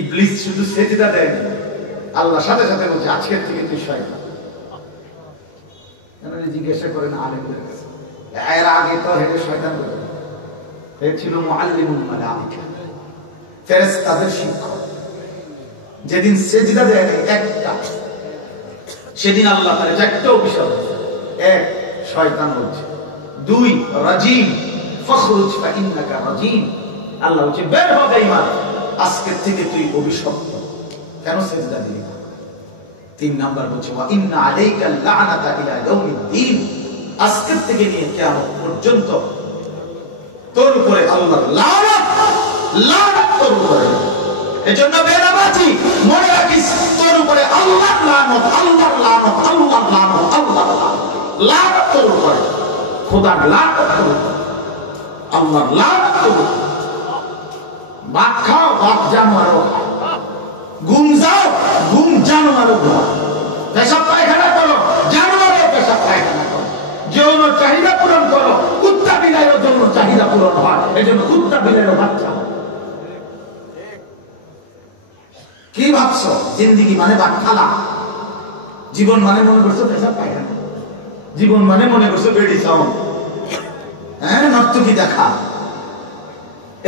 ইবলিস শুধু সেজদা দেয়, আল্লাহ সাথে সাথে বলছে আজকের থেকে তুই শয়তান। আপনারা জিজ্ঞাসা করেন আলেমদের কাছে, এর আগে তো হেডে শয়তান বলে এ ছিল মুআল্লিমুল মালাইকা, ফেরেশতাদের শিক্ষক। যেদিন সেজদা দেয় একটা, সেদিন আল্লাহ তার একটা অভিশাপ, এক শয়তান বলছে, দুই রাজিম ফখরুজ ফা ইন্নাকা রাজিম, আল্লাহ বলছে বের হ বেঈমান, আজকের থেকে তুই অভিশপ্ত, কেন সেজদা দিলি না। তিন নাম্বার বলছে ওয়া ইন্না আলাইকা লা'নাতা ইলা ইয়াউমিদ্দিন, আজকের থেকে নিয়ে কিয়ামত পর্যন্ত তোর উপরে আল্লাহর লানত, লানত তোর উপরে। এজন্য বেনামাজি মনে রাখিস, তোর উপরে আল্লাহর লানত, আল্লাহর লানত, আল্লাহর লানত, আল্লাহর লানত, লানত তোর উপরে, খোদার লানত তোর উপরে, আল্লাহর লানত তোর উপরে। ভাত খাও, ভাত জানোয়ারও খাও, ঘুম যাও, ঘুম জানোয়ারও ঘুমাও, পেশাব পায়খানা করো, জানোয়ারও পেশাব পায়খানা করো, যৌন চাহিদা পূরণ করো, কুত্তা বিলাইয়ের যৌন চাহিদা পূরণ হয়, এই জন্য কুত্তা বিলাইয়ের বাচ্চা। কি ভাবছো জিন্দিগি মানে ভাত খালা? জীবন মানে মনে করছো পেশাব পায়খানা? জীবন মানে মনে করছো বেড়ি চাও, হ্যাঁ নর্তকী দেখা?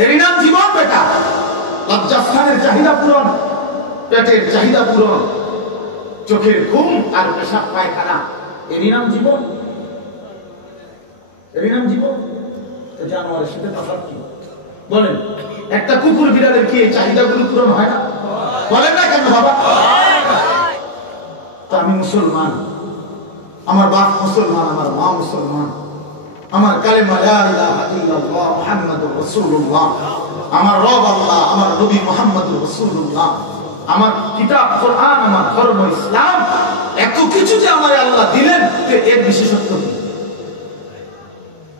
এরই নাম জীবন বেটা? লজ্জাস্থানের চাহিদা পূরণ, পেটের চাহিদা পূরণ, চোখের ঘুম আর পেশাব পায়খানা, এরই নাম জীবন? এরই নাম জীবন? জানোয়ারের সাথে তফাৎ কি বলেন? একটা কুকুর বিড়ালের কি এই চাহিদাগুলো পূরণ হয় না? বলেন না কেন বাবা? তো আমি মুসলমান, আমার বাপ মুসলমান, আমার মা মুসলমান, আমার কালেমা লা ইলাহা ইল্লাল্লাহ মুহাম্মাদুর রাসূলুল্লাহ, আমার রব আল্লাহ, আমার নবী মুহাম্মদুর রাসূলুল্লাহ, আমার কিতাব কোরআন, আমার ধর্ম ইসলাম, এত কিছু যে আমার আল্লাহ দিলেন, এর বিশেষত্ব কি?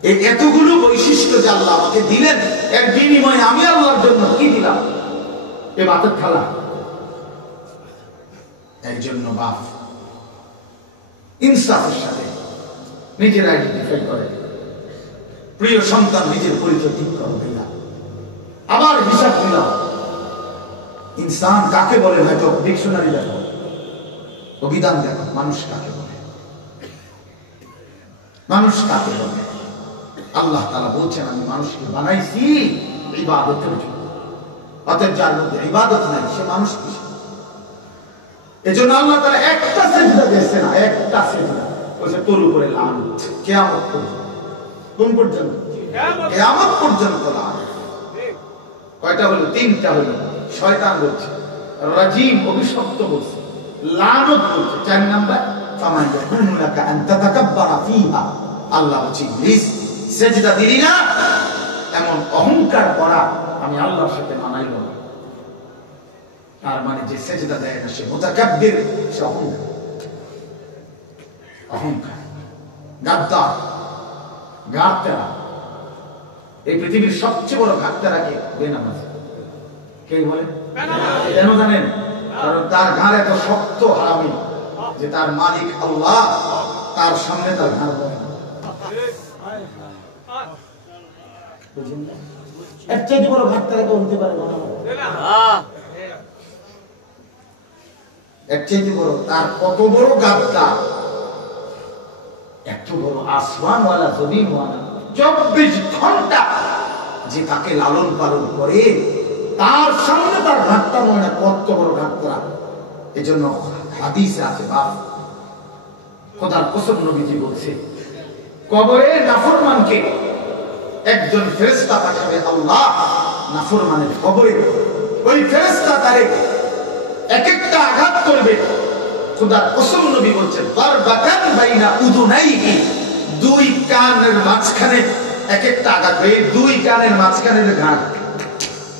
এই এতগুলো বৈশিষ্ট্য যে আল্লাহ আমাকে দিলেন, এর বিনিময়ে আমি আল্লাহর জন্য কি দিলাম? এ ভাতের থালা। এই জন্য বাপ ইনসাফের সাথে নিজের আইডেন্টিফাই করে, প্রিয় সন্তান নিজের পরিচয় ঠিক করবে না, আবার হিসাব দিলাম। ইনসান কাকে বলে? হয়তো ডিকশনারি দেখো, অভিধান দেখো, মানুষ কাকে বলে, মানুষ কাকে বলে। আল্লাহ তাআলা বলছেন আমি মানুষকে বানাইছি ইবাদতের জন্য, অতএব যার মধ্যে ইবাদত নাই সে মানুষ কি? এজন্য আল্লাহ তাআলা একটা সিজদা দিয়েছেন না, একটা সিজদা, বলছে তোর উপরে লানত কিয়ামত পর্যন্ত। কোন পর্যন্ত? কিয়ামত পর্যন্ত লানত। কয়টা হলো? তিনটা হলো। শয়তান বলছে, রাজিম অভিশপ্ত বলছে, লানত বলছে। চার নাম্বার ফামান ইয়াকুনু লাকা আন তাতাকাব্বারা ফিহা, আল্লাহ বলছে ইবলিস সিজদা দিলি না, এমন অহংকার করা আমি আল্লাহর সাথে মানাইব না। তার মানে যে সিজদা দেয় না সে মুতাকাব্বির, সে অহংকার, অহংকার, গাদ্দার, গাদ্দার। এই পৃথিবীর সবচেয়ে বড় গাদ্দারা কে? বেনামাজি। কে বলে? কেন জানেন? কারণ তার ঘাড় এত শক্ত হারামি যে তার মালিক আল্লাহ তার সামনে তার ঘাড় বলে না। এর চেয়ে বড় গাদ্দারা কেউ হতে পারে না। এর চেয়ে বড়, তার কত বড় গাদ্দার, এত বড় আসমানওয়ালা জমিনওয়ালা, 24 ঘন্টা যে তাকে লালন পালন করে, তার সামনে তার ঘাটটা মনে কত বড় ঘাটটা। এই জন্য হাদিসে আছে, বাপ খোদার কসম নবীজি বলছে, কবরে নাফরমানকে একজন ফেরেশতা পাঠাবে আল্লাহ নাফরমানের কবরে, ওই ফেরেশতা তারে এক একটা আঘাত করবে। খোদার কসম নবী বলছেন দারবাতান বাইনা উযুনাইহি, দুই কানের মাঝখানে এক একটা আঘাত, এই দুই কানের মাঝখানের গাঁট,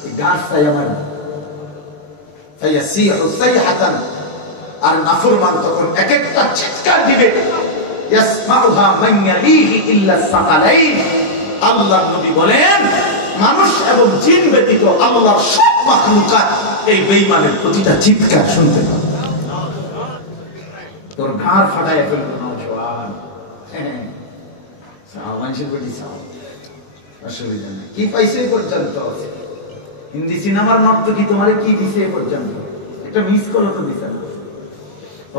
এই গাঁটটাই আমার ফায়াসিহু সাইহাতান, আর নাফরমান তখন এক একটা চিৎকার দিবে, ইয়াসমাউহা মান ইয়ালিহি ইল্লা সাকালাইন। আল্লাহর নবী বলেন মানুষ এবং জিন ব্যতীত আল্লাহর সব মাখলুকাত এই বেঈমানের প্রতিটা চিৎকার শুনতে পাবে। তোর ঘাড় ফাটায় ফেলবে নওজোয়ান, হ্যাঁ মানুষের প্রতি অসুবিধা নেই। কি পাইছে পর্যন্ত হিন্দি সিনেমার নর্তকী তোমার কি দিছে এ পর্যন্ত? একটা মিস করো তো দিছে।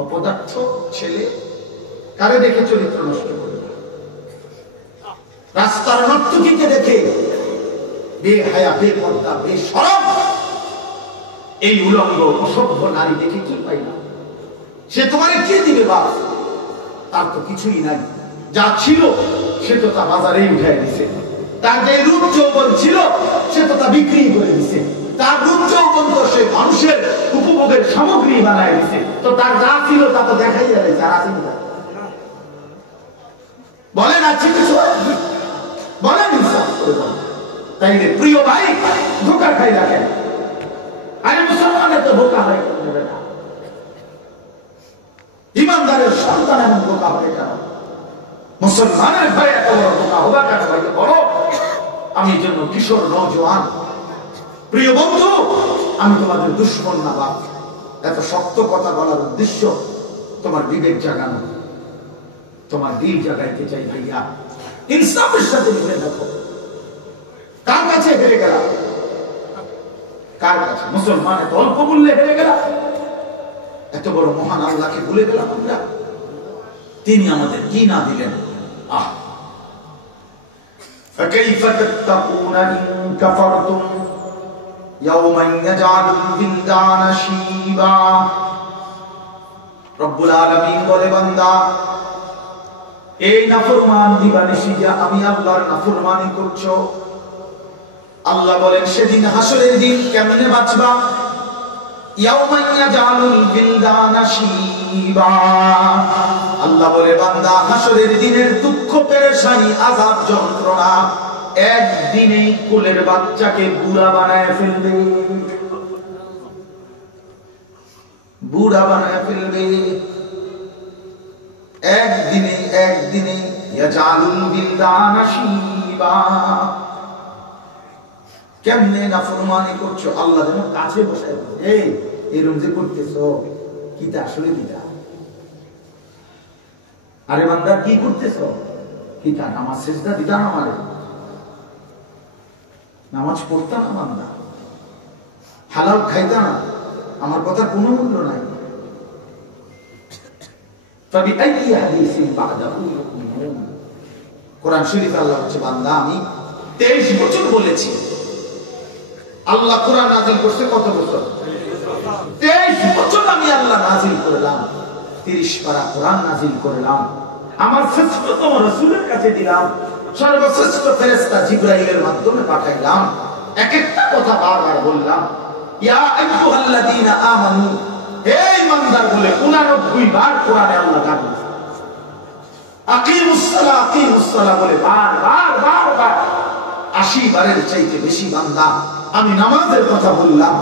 অপদার্থ ছেলে, কারে দেখে চরিত্র নষ্ট করবে? রাস্তার নর্তকীকে দেখে বেহায়া, বেপর্দা, বেশরম এই উলঙ্গ অসভ্য নারী দেখে কি পাই না? সে তোমারে কে দিবে বাপ? তার তো কিছুই নাই। যা ছিল সে তো তা বাজারে উঠাই দিছে। তার যে রূপ যৌবন ছিল সে তো তা বিক্রি করে দিছে। তার রূপ যৌবন তো সে মানুষের উপভোগের সামগ্রী বানায় দিছে। তো তার যা ছিল তা তো দেখাই যাবে। যারা ছিল বলেন আছে কিছু, বলেন ইনসাফ করে বলেন। তাইলে প্রিয় ভাই, ধোঁকা খাই রাখেন। আরে মুসলমানের তো ধোঁকা হয় না, ইমানদারের সন্তান এমন ধোঁকা হবে কেন? মুসলমানের ভাই এত বড় ধোঁকা হবে কেন? ভাইকে বলো। আমি জন্য কিশোর নওজোয়ান প্রিয় বন্ধু, আমি তোমাদের দুশ্মন না বাপ। এত শক্ত কথা বলার উদ্দেশ্য তোমার বিবেক জাগানো, তোমার দিল জাগাইতে চাই ভাইয়া। ইনসাফের সাথে মিলে দেখো, কার কাছে হেরে গেলাম? কার কাছে? মুসলমান এত অল্প মূল্যে হেরে গেলাম? এত বড় মহান আল্লাহকে ভুলে গেলাম আমরা। তিনি আমাদের কি না দিলেন? আহ فكيف تتقون إن كفرتم يوما يجعل الولدان شيبا। রব্বুল আলামিন বলে, বান্দা এই নাফরমান দিবানিশি যে আমি আল্লাহর নাফরমানি করছো, আল্লাহ বলেন সেদিন হাসরের দিন কেমনে বাঁচবা? ইয়াউমা ইয়াজালুল বিলদানা শিবা। আল্লাহ বলে, বান্দা হাসরের দিনের দুঃখ, পেরেশানি, আযাব, যন্ত্রণা একদিনেই কোলের বাচ্চাকে বুড়া বানায় ফেলবে। বুড়া বানায় ফেলবে একদিনে ইয়াজালুল বিলদানা শিবা। কেমনে নাফরমানি করছো? আল্লাহ যেন কাছে বসে, এই এরকম যে করতেছো কিতা আসলে কিতা? আরে বান্দা কি করতেছো? কিতা? নামাজ সেজদা দিতা না? আমারে নামাজ পড়তা না বান্দা? হালাল খাইতা না? আমার কথা কোনো মূল্য নাই। তবে এই হাদিসিন বাদাহু ইউমিনুন। কোরআন শরীফ আল্লাহ বলছে, বান্দা আমি 23 বছর বলেছি। আল্লাহ কোরআন নাযিল করছে কত বছর? 23 বছর আমি আল্লাহ নাযিল করলাম। 30 পারা কোরআন নাযিল করলাম। আমার শ্রেষ্ঠতম রাসূলের কাছে দিলাম। সর্বশ্রেষ্ঠ ফেরেশতা জিবরাইলের মাধ্যমে পাঠাইলাম। এক একটা কথা বারবার বললাম, ইয়া আইয়ুহাল্লাযীনা আমানু, হে ঈমানদার বলে 89 বার কোরআনে আল্লাহ ডাক দিয়েছে। আকিমুস সালাহ বলে বারবার 80 বারের চাইতে বেশি বান্দা আমি নামাজের কথা বললাম।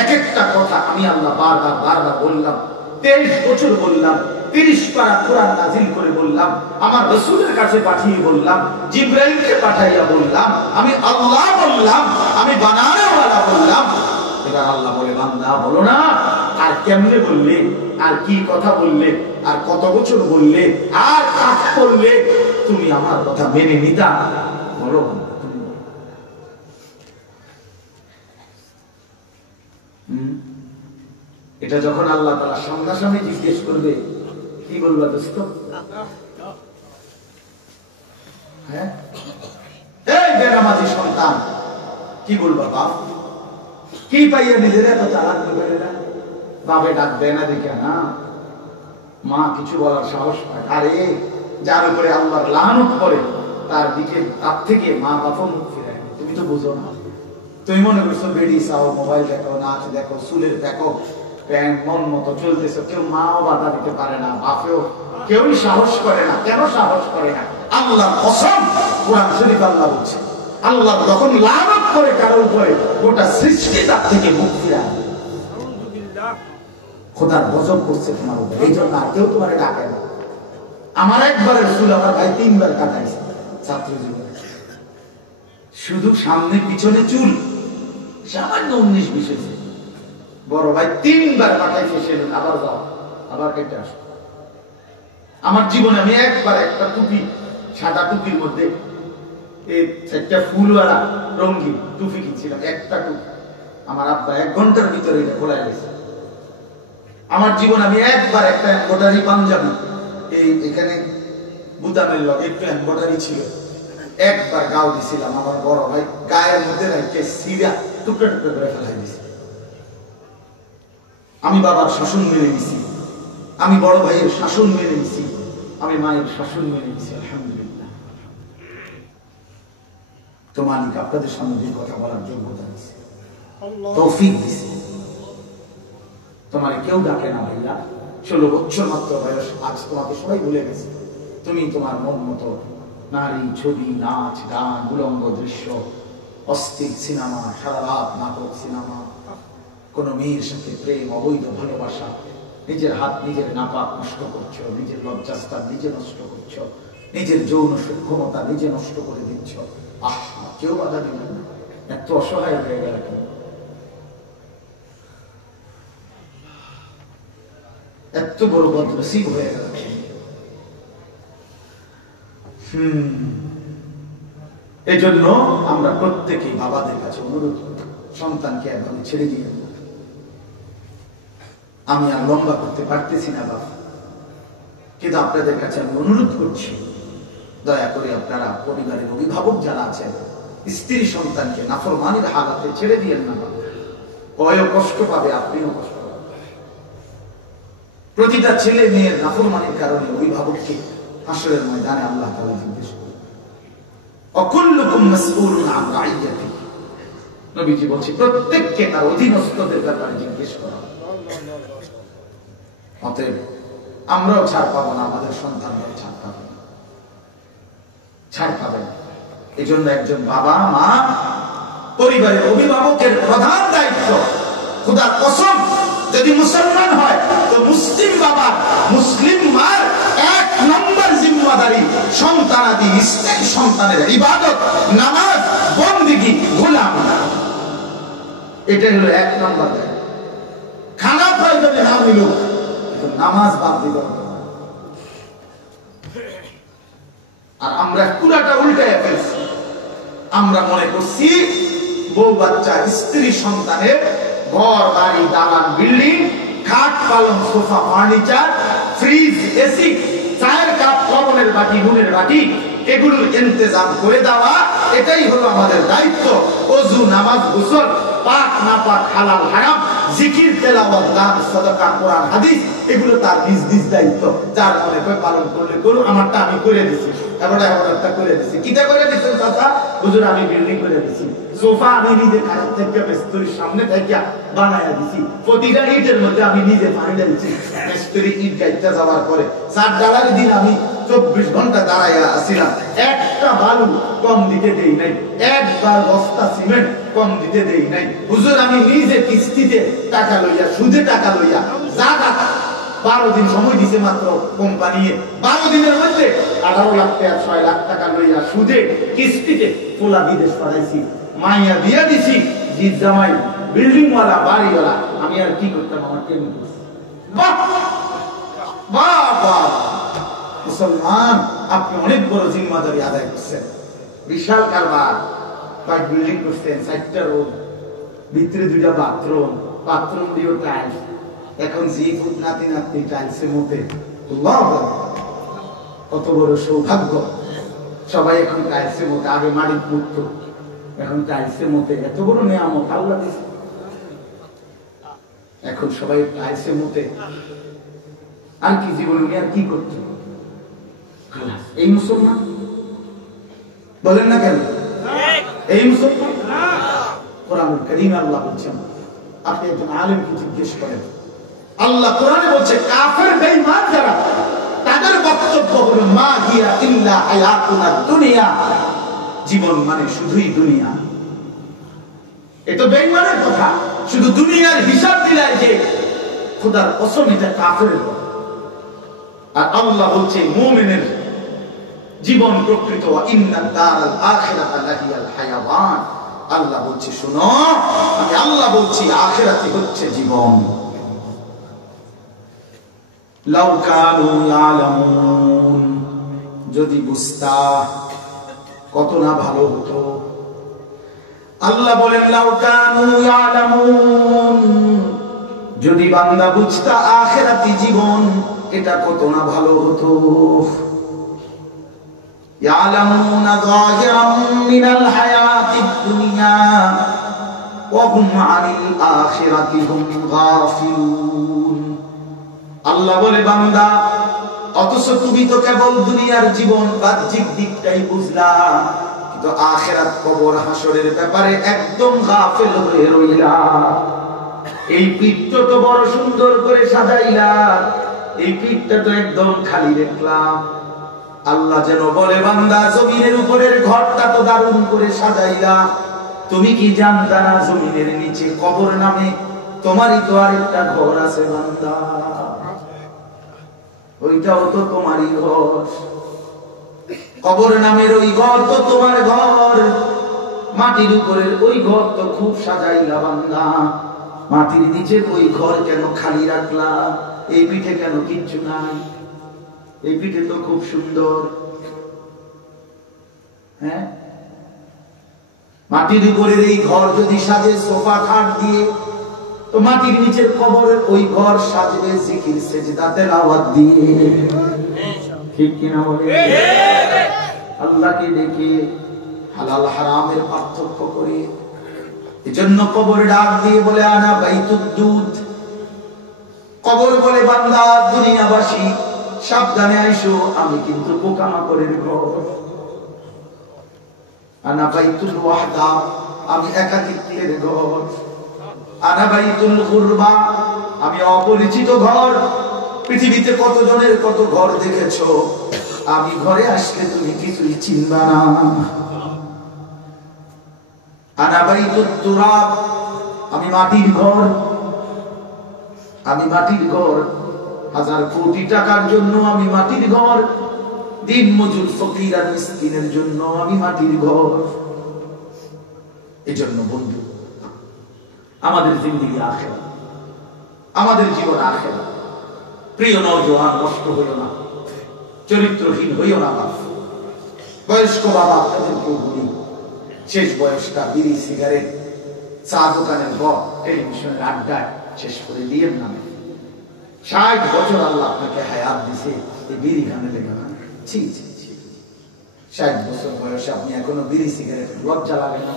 এক একটা কথা আমি আল্লাহ বারবার বললাম। 23 বছর বললাম। 30 পারা কোরআন নাযিল করে বললাম। আমার রাসূলের কাছে পাঠিয়ে বললাম। জিবরাইলকে পাঠাইয়া বললাম। আমি আল্লাহ বললাম। আমি বানানোওয়ালা বললাম। এবার আল্লাহ বলে, বান্দা বলো না আর কেমনে বললে, আর কি কথা বললে, আর কত বছর বললে, আর কাজ করলে তুমি আমার কথা মেনে নিতা? বলো। এটা যখন আল্লাহ তাআলা সামনাসামনি জিজ্ঞেস করবে, কি বলবা দোস্ত? হ্যাঁ, এই বেনামাজি সন্তান, কি বলবা বাপ? কি পাইয়া নিজের এত চালাক করে না? বাপে ডাক দেয় না দেখে না, মা কিছু বলার সাহস পায়। আরে যার উপরে আল্লাহর লানত পড়ে তার দিকে, তার থেকে মা বাবা মুখ ফিরায়। তুমি তো বুঝো না। তুমি মনে করছো বেডি চাও, মোবাইল দেখো, নাচ দেখো, চুলের দেখো, প্যান্ট মন মতো চলতেছো। কেউ মাও বাধা দিতে পারে না, বাপেও কেউই সাহস করে না। কেন সাহস করে না? আল্লাহর কসম, কোরআন শরীফ আল্লাহ বলছে, আল্লাহ যখন লানত করে কারো উপরে, গোটা সৃষ্টি তার থেকে মুখ ফিরায়। খোদার গজব করছে তোমার উপর, এই জন্য আর কেউ তোমার ডাকে না। আমার একবারের চুল আমার ভাই 3 বার কাটাইছে ছাত্র জীবনে। শুধু সামনে পিছনে চুল সামান্য 19-20 হয়েছে। বড় ভাই 3 বার কাটাইছে, সেদিন আবার যাও, আবার কেটে আসো। আমার জীবনে আমি একবার একটা টুপি, সাদা টুপির মধ্যে এই 4টা ফুলওয়ালা রঙিন টুপি কিনছিলাম, একটা টুপি আমার আব্বা 1 ঘন্টার ভিতরে এটা খোলাই গেছে। আমার জীবন আমি একবার একটা এমব্রয়ডারি পাঞ্জাবি এখানে বুতামের লগে একটু এমব্রয়ডারি ছিল, একবার গাও দিছিলাম। আমার বড় ভাই গায়ের মধ্যে রাখতে সিরা টুকরা টুকরা করে ফেলাই দিছে। আমি বাবার শাসন মেনে নিছি, আমি বড় ভাইয়ের শাসন মেনে নিছি, আমি মায়ের শাসন মেনে নিছি। আলহামদুলিল্লাহ। তো মালিক আপনাদের সামনে যে কথা বলার যোগ্যতা দিছে, তৌফিক দিছে। তোমার কেউ ডাকে না ভাইয়া, 16 বছর মাত্র বয়স, আজ তোমাকে সবাই ভুলে গেছে। তুমি তোমার মন মতো নারী, ছবি, নাচ, গান, উলঙ্গ দৃশ্য, অস্থির সিনেমা, সারা রাত নাটক, সিনেমা, কোন মেয়ের সাথে প্রেম, অবৈধ ভালোবাসা, নিজের হাত নিজের নাপাক নষ্ট করছো, নিজের লজ্জাস্থান নিজে নষ্ট করছো, নিজের যৌন সক্ষমতা নিজে নষ্ট করে দিচ্ছ। কেউ বাধা দিবেন না। এত অসহায় হয়ে গেল কেন? এত বড় বদনসিব হয়ে গেল। এই জন্য আমরা প্রত্যেকেই বাবাদের কাছে অনুরোধ করি, সন্তানকে এভাবে ছেড়ে দিয়ে। আমি আর লম্বা করতে পারতেছি না বাবা, কিন্তু আপনাদের কাছে আমি অনুরোধ করছি, দয়া করে আপনারা পরিবারের অভিভাবক যারা আছেন, স্ত্রী সন্তানকে নাফরমানির হালাতে ছেড়ে দিয়েন না বাবা। কয়ও কষ্ট পাবে, আপনিও কষ্ট পাবেন। প্রতিটা ছেলে মেয়ের নাফরমানির কারণে অভিভাবককে হাসরের ময়দানে আল্লাহ তাআলা জিজ্ঞেস করবেন। অকুল্লুকুম মাসউলুন আন রাইয়াতিহি। নবীজি বলছে প্রত্যেককে তার অধীনস্থদের ব্যাপারে জিজ্ঞেস করা। অতএব আমরাও ছাড় পাবো না, আমাদের সন্তানরাও ছাড় পাবে না, ছাড় পাবে না। এই জন্য একজন বাবা মা, পরিবারের অভিভাবকের প্রধান দায়িত্ব, খোদার কসম যদি মুসলমান হয় তো মুসলিম বাবা মুসলিম মার 1 নম্বর জিম্মাদারি সন্তানাদি, স্ত্রী সন্তানের ইবাদত, নামাজ, বন্দেগী, গোলামি। এটাই হলো 1 নম্বর দায়িত্ব। খানা প্রয়োজনে না মিলুক, নামাজ বাদ দিতে হবে। আর আমরা পুরাটা উল্টায় ফেলছি। আমরা মনে করছি বউ বাচ্চা, স্ত্রী সন্তানের ঘর বাড়ি, দালান, বিল্ডিং, খাট পালং, সোফা, ফার্নিচার, ফ্রিজ, এসি, চায়ের কাপ, লবণের বাটি, নুনের বাটি, এগুলোর ইন্তজাম করে দেওয়া, এটাই হলো আমাদের দায়িত্ব। ওযু, নামাজ, গোসল, পাক না পাক, হালাল হারাম, জিকির, তেলাওয়াত, দান, সাদাকা, কোরআন, হাদিস, এগুলো তার নিজ নিজ দায়িত্ব। যার মনে করে পালন করলে করুন, আমারটা আমি করে দিছি, এবারটা করে দিছি। কিটা করে দিচ্ছেন চাচা? হুজুর আমি বিল্ডিং করে দিছি, সোফা আমি নিজে খারাপ থেকে মিস্ত্রির সামনে থেকে বানায়া দিছি, প্রতিটা ইটের মধ্যে আমি নিজে পানি ঢালছি। মিস্ত্রি ইট গাইতে যাওয়ার পরে 4 ডালার দিন আমি 24 ঘন্টা দাঁড়াইয়া আসিলাম, একটা বালু কম দিতে দেই নাই, একবার বস্তা সিমেন্ট কম দিতে দেই নাই। হুজুর আমি নিজে কিস্তিতে টাকা লইয়া, সুদে টাকা লইয়া, জায়গা 12 দিন সময় দিছে মাত্র কোম্পানি, 12 দিনের মধ্যে 18 লাখ টাকা 6 লাখ টাকা লইয়া সুদে কিস্তিতে পোলা বিদেশ পাঠাইছি, মাইয়া বিয়া দিছি, জিত জামাই বিল্ডিং ওয়ালা, বাড়িওয়ালা। আমি আর কি করতাম? আমার কেমন করছি। বাহ বাহ বাহ! মুসলমান, আপনি অনেক বড় জিম্মাদারি আদায় করছেন, বিশাল কারবার। কয়েক বিল্ডিং করছেন, 4টা রুম, ভিতরে 2টা বাথরুম, বাথরুম দিয়েও টাইলস। এখন জি ফুট নাতি নাতনি টাইলসের মধ্যে। কত বড় সৌভাগ্য! সবাই এখন টাইলসের মধ্যে, আগে মাটির পুত্র, এখন টাইলসের মধ্যে। এত বড় নিয়ামত আল্লাহ দিয়েছে, এখন সবাই টাইলসের মধ্যে। আর কি জীবনে আর কি করছে? এই মুসলমান বলেন না কেন? এই মুসলমান। কোরআনুল কারীমে আল্লাহ বলছেন, আপনি একজন আলেমকে জিজ্ঞেস করেন, আল্লাহ কোরআনে বলছে কাফের বেঈমান যারা, তাদের বক্তব্য হলো মা হিয়া ইল্লা হায়াতুনা দুনিয়া, জীবন মানে শুধুই দুনিয়া। এটা বেঈমানের কথা, শুধু দুনিয়ার হিসাব দিলাই যে খোদার কসম, এটা কাফেরের কথা। আর আল্লাহ বলছে মুমিনের জীবন প্রকৃত, ইন্নাদ দারাল আখিরাতা লাহিয়াল হায়াওয়ান। আল্লাহ বলছে শোনো, আমি আল্লাহ বলছি আখিরাতে হচ্ছে জীবন। লাউ কানু ইয়ালামুন, যদি বুঝতা কত না ভালো হতো। আল্লাহ বলেন লাউ কানু ইয়ালামুন, যদি বান্দা বুঝতা আখিরাতি জীবন এটা কত না ভালো হতো। ইয়ালামুনা যাহিরাম মিনাল হায়াতিদ দুনিয়া ওয়া হুম আনিল আখিরাতি হুম গাফিলুন। আল্লাহ বলে বান্দা অথচ তুমি তো কেবল দুনিয়ার জীবন বাহ্যিক দিকটাই বুঝলা, কিন্তু আখিরাত কবর হাসরের ব্যাপারে একদম গাফিল হয়ে রইলা। এই পিঠটা তো বড় সুন্দর করে সাজাইলা, এই পিঠটা তো একদম খালি দেখলাম। আল্লাহ যেন বলে বান্দা জমিনের উপরের ঘরটা তো দারুণ করে সাজাইলা, তুমি কি জানতা না জমিনের নিচে কবর নামে তোমারই তো আরেকটা ঘর আছে বান্দা, ওইটাও তো তোমারই ঘর। কবর নামের ওই ঘর তো তোমার ঘর, মাটির উপরের ওই ঘর তো খুব সাজাইলা বান্দা, মাটির নিচের ওই ঘর কেন খালি রাখলা? এই পিঠে কেন কিচ্ছু নাই? এই পিঠে তো খুব সুন্দর। হ্যাঁ, মাটির উপরের এই ঘর যদি সাজে সোফা খাট দিয়ে, তো মাটির নিচের কবরের ওই ঘর সাজবে জিকির সেজদা তেলাওয়াত দিয়ে। ঠিক কিনা বলে? আল্লাহকে ডেকে হালাল হারামের পার্থক্য করে। এজন্য কবর ডাক দিয়ে বলে আনা বাইতুদ দুধ। কবর বলে বান্দা দুনিয়াবাসী সাবধানে আইসো, আমি কিন্তু পোকামাকড়ের ঘর। আনা বাইতুল ওয়াহদা, আমি একাকিত্বের ঘর। আনা বাইতুল গুরবা, আমি অপরিচিত ঘর। পৃথিবীতে কতজনের কত ঘর দেখেছো, আমি ঘরে আসলে তুমি কিছুই চিনবা না। আনা বাইতুত তুরাব, আমি মাটির ঘর। আমি মাটির ঘর, হাজার কোটি টাকার জন্য আমি মাটির ঘর, দিন মজুর ফকির আর মিসকিনের জন্য আমি মাটির ঘর। এজন্য বন্ধু, আমাদের জিন্দেগি আখিরাত, আমাদের জীবন আখিরাত। প্রিয় নওজোয়ান, নষ্ট হইও না, চরিত্রহীন হইও না। বয়স্ক বাবা আপনাদেরকে বলি, শেষ বয়সটা বিড়ি সিগারেট চা দোকানের ঘর টেলিভিশনের আড্ডায় শেষ করে দিয়েন না। 60 বছর আল্লাহ আপনাকে হায়াত দিছে, এই বিড়ি খানে লেগে না। ছি ছি ছি, 60 বছর বয়সে আপনি এখনো বিড়ি সিগারেট, লজ্জা লাগে না?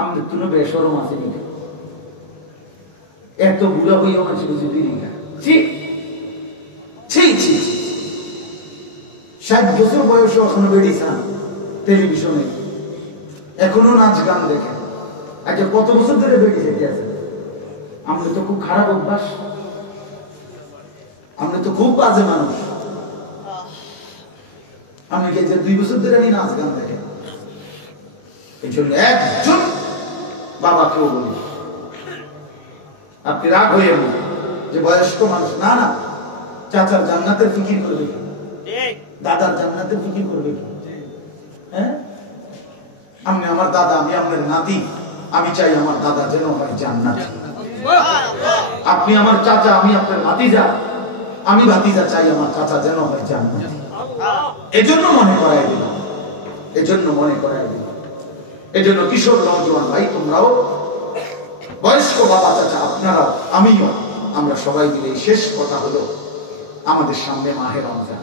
আমাদের কোনো বেসরম আছে নাকি? এত বুড়া হইয়া মানুষ বুঝি বিড়ি খায়? ছি ছি ছি, 60 বছর বয়সে এখনো বেড়ি চান, টেলিভিশনে এখনো নাচ গান দেখে। আচ্ছা, কত বছর ধরে বেড়ি খেতে আছে? আমরা তো খুব খারাপ অভ্যাস, আমরা তো খুব বাজে মানুষ। আমি কে যে 2 বছর ধরে আমি নাচ গান দেখে। এই জন্য একজন বাবাকেও বলি, আপনি রাগ হয়ে যে বয়স্ক মানুষ, না না, চাচার জান্নাতের ফিকির করবে কি, দাদার জান্নাতের ফিকির করবে কি? হ্যাঁ, আমি আমার দাদা, আমি আপনার নাতি, আমি চাই আমার দাদা যেন হয় জান্নাত। আপনি আমার চাচা, আমি আপনার ভাতিজা, আমি ভাতিজা চাই আমার চাচা যেন হয় জান্নাত। এজন্য মনে করাই দিলাম, এজন্য মনে করাই দিলাম। এজন্য কিশোর নওজোয়ান ভাই, তোমরাও, বয়স্ক বাবা চাচা আপনারাও, আমিও, আমরা সবাই মিলে শেষ কথা হলো, আমাদের সামনে মাহে রমজান।